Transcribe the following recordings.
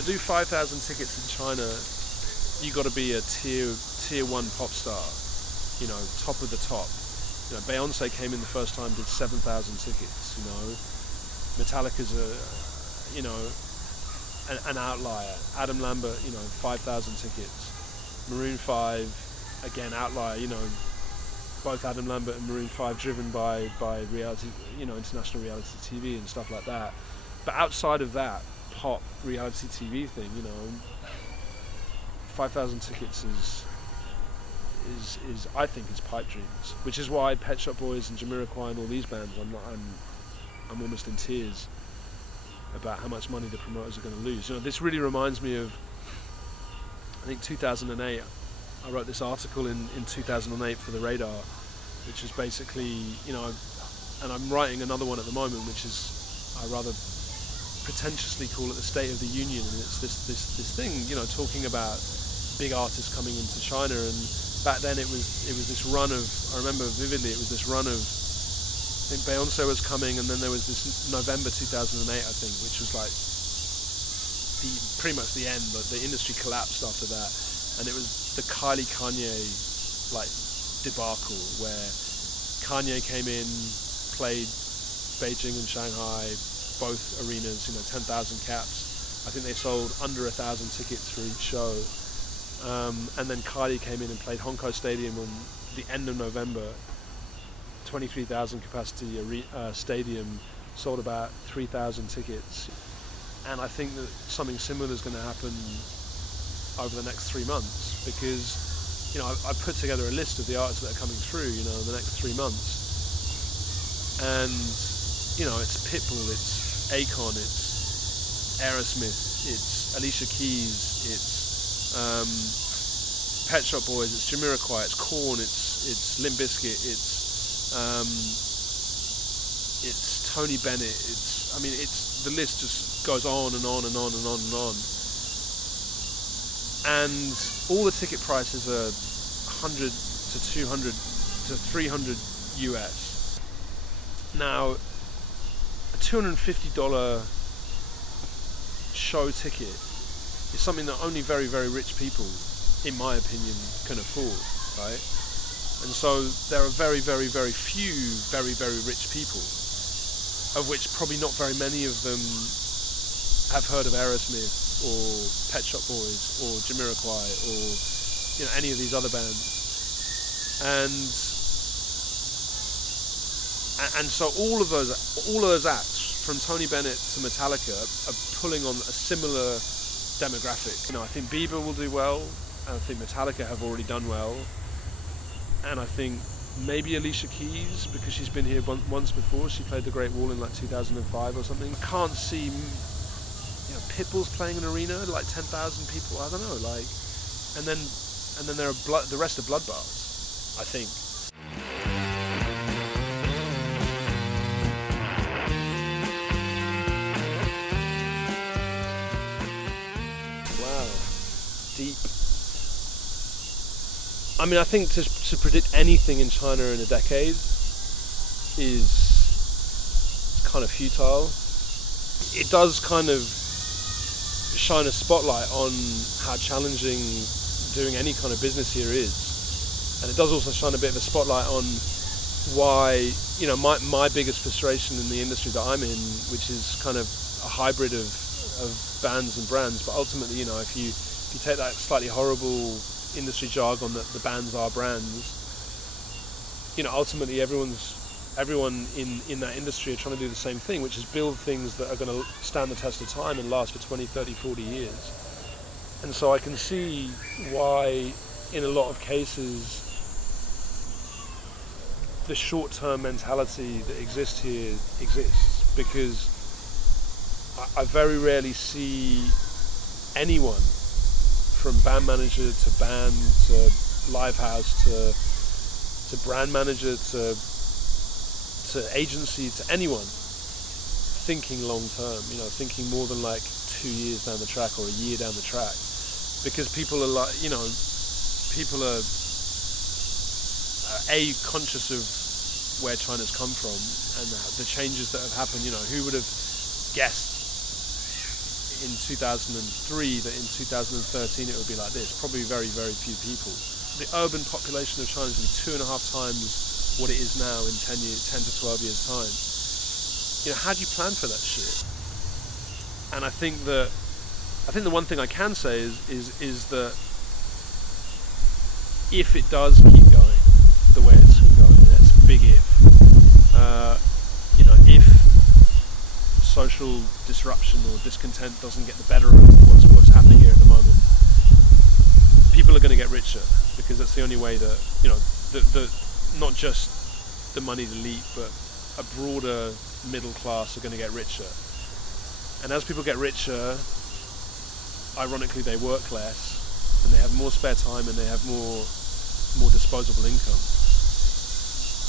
to do 5,000 tickets in China, you got to be a tier one pop star, top of the top. Beyonce came in the first time, did 7,000 tickets. Metallica's an outlier. Adam Lambert, 5,000 tickets. Maroon 5, again, outlier. Both Adam Lambert and Maroon 5 driven by reality, international reality TV and stuff like that. But outside of that pop reality TV thing, 5,000 tickets is I think is pipe dreams, which is why Pet Shop Boys and Jamiroquai and all these bands, I'm almost in tears about how much money the promoters are going to lose. This really reminds me of, I think 2008. I wrote this article in 2008 for the Radar, which is basically, and I'm writing another one at the moment, which is, I rather pretentiously call it the State of the Union, and it's this thing, talking about big artists coming into China. And back then it was this run of, I remember vividly, it was this run of, I think Beyonce was coming, and then there was this November 2008, I think, which was like pretty much the end, but the industry collapsed after that. And it was the Kanye debacle, where Kanye came in, played Beijing and Shanghai, both arenas, 10,000 caps. I think they sold under 1,000 tickets for each show. And then Kylie came in and played Hongkou Stadium on the end of November. 23,000 capacity stadium, sold about 3,000 tickets. And I think that something similar is going to happen over the next 3 months, because I put together a list of the artists that are coming through the next 3 months, and it's Pitbull, it's Akon, it's Aerosmith, it's Alicia Keys, it's Pet Shop Boys, it's Jamiroquai, it's Korn, it's Limp Bizkit, it's Tony Bennett, it's the list just goes on and on and on and on and on. And all the ticket prices are 100 to 200 to 300 US. Now, a $250 show ticket is something that only very, very rich people, in my opinion, can afford, right? And so there are very, very, very few very, very rich people, of which probably not very many of them have heard of Aerosmith or Pet Shop Boys or Jamiroquai or any of these other bands, and so all of those acts, from Tony Bennett to Metallica, are pulling on a similar demographic. I think Bieber will do well, and I think Metallica have already done well, and I think maybe Alicia Keys, because she's been here once before. She played the Great Wall in 2005 or something. I can't see Pitbull's playing an arena, 10,000 people, I don't know, and then there are the rest are bloodbaths, I think. Wow, deep. I think to predict anything in China in a decade is kind of futile. It does kind of shine a spotlight on how challenging doing any kind of business here is, and it does also shine a bit of a spotlight on why my biggest frustration in the industry that I'm in, which is kind of a hybrid of bands and brands. But ultimately, if you take that slightly horrible industry jargon that the bands are brands, ultimately everyone in that industry are trying to do the same thing, which is build things that are going to stand the test of time and last for 20, 30, 40 years. And so I can see why, in a lot of cases, the short-term mentality that exists here exists, because I very rarely see anyone, from band manager to band to live house to brand manager to agency, to anyone, thinking long term, thinking more than 2 years down the track or a year down the track, because people are people are conscious of where China's come from and the changes that have happened. Who would have guessed in 2003 that in 2013 it would be like this. Probably very, very few people. The urban population of China is going to be 2.5 times what it is now in 10 to 12 years time. How do you plan for that shit? And I think the one thing I can say is that if it does keep going the way it's going, and that's a big if. If social disruption or discontent doesn't get the better of what's happening here at the moment, people are going to get richer, because that's the only way that the not just the moneyed elite, but a broader middle class are going to get richer. And as people get richer, ironically, they work less, and they have more spare time, and they have more disposable income.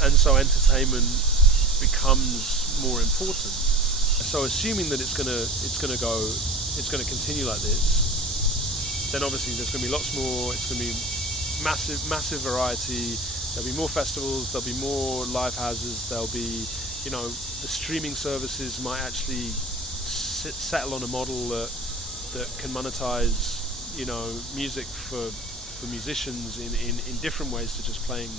And so entertainment becomes more important. So assuming that it's gonna continue like this, then obviously there's gonna be lots more. It's gonna be massive variety. There'll be more festivals. There'll be more live houses. There'll be, the streaming services might actually settle on a model that can monetize, music for musicians in different ways to just playing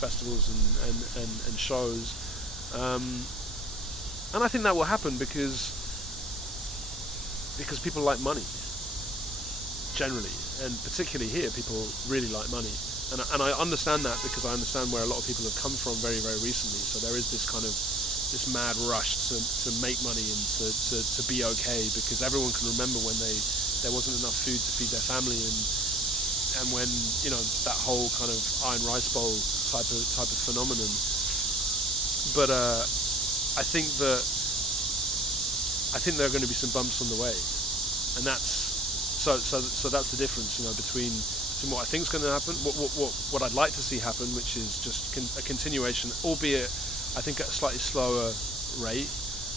festivals and shows. And I think that will happen because people like money, generally, and particularly here, people really like money. And I understand that, because I understand where a lot of people have come from very, very recently. So there is this kind of this mad rush to make money and to be okay, because everyone can remember when there wasn't enough food to feed their family, and when that whole kind of iron rice bowl type of phenomenon. But I think there are going to be some bumps on the way, and that's so that's the difference, between what I think is going to happen, what I'd like to see happen, which is just a continuation, albeit I think at a slightly slower rate,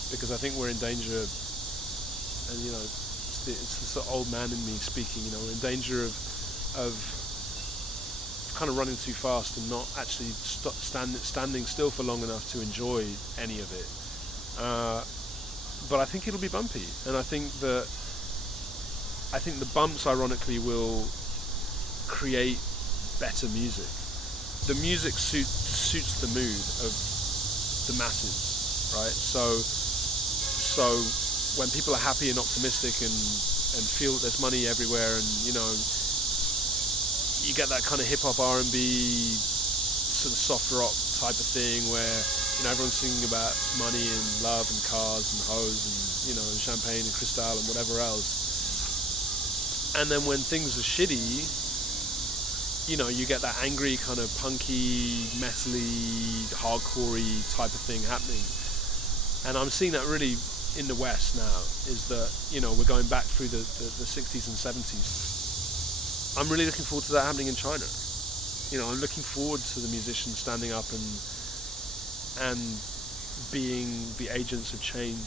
because I think we're in danger, and it's the sort of old man in me speaking. We're in danger of kind of running too fast and not actually standing still for long enough to enjoy any of it. But I think it'll be bumpy, and I think the bumps, ironically, will create better music. The music suits the mood of the masses, right? So when people are happy and optimistic and feel that there's money everywhere, and you get that kind of hip hop, R&B, sort of soft rock type of thing where everyone's singing about money and love and cars and hoes and and champagne and Cristal and whatever else. And then when things are shitty, you get that angry kind of punky, metally, hardcorey type of thing happening. And I'm seeing that really in the West now, is that we're going back through the 60s and 70s. I'm really looking forward to that happening in China. I'm looking forward to the musicians standing up and being the agents of change.